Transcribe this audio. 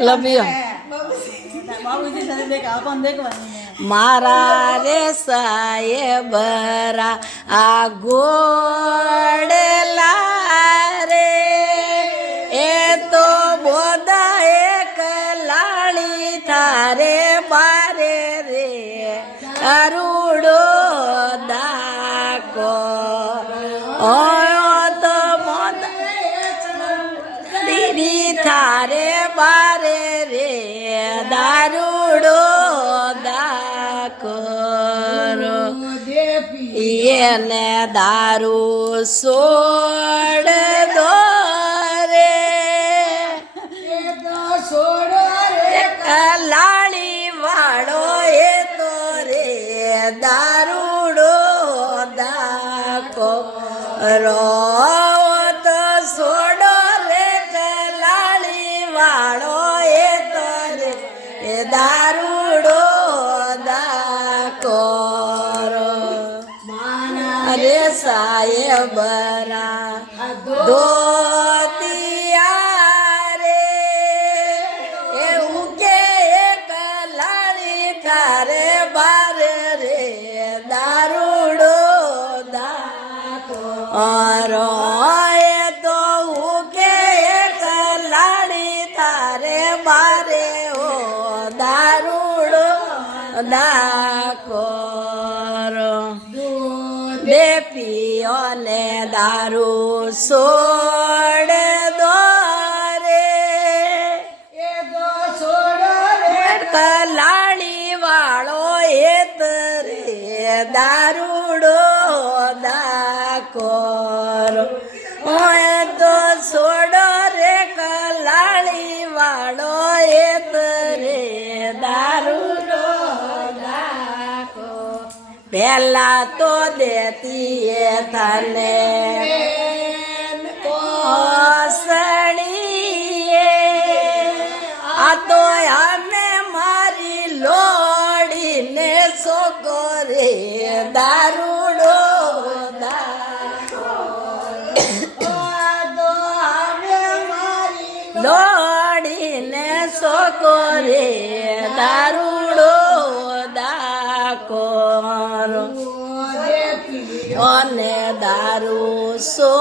લભ્યો મારા રે સાહેબરા આ ગોડલા રે એ તો બોદા એક લાળી થારે બારે રે અરુડો દાકો ઓ તો મોદા દીદી થારે બારે રે દારૂડો દાકો એને દારૂ છોડ દો રે લાળી વાળો એ તો રે દારૂડો દાકો રો તો છોડો રે લાળી વાળો એ તો રે દારૂડો દાકો અરે સાહેબરા ધોતિયા રે એવું કે એક લાળી થારે બારે રે દારૂડો દાકો એ તો હું કે એક લાળી થારે બારે ઓ દારૂડો દાકો દે પિયો ને દારૂ છોડ દો રે લાળી વાળો એ તરે દારૂડો દાકો તો છોડો રે લાળી વાળો એ તરે દારૂડો દાકો પહેલા તો દેતી એ તને કોસડીએ આ તો અમે મારી લોડીને છોકરે દારૂડો દાકો લોડીને છોકરે દારૂડો દાકો અને દારૂ સો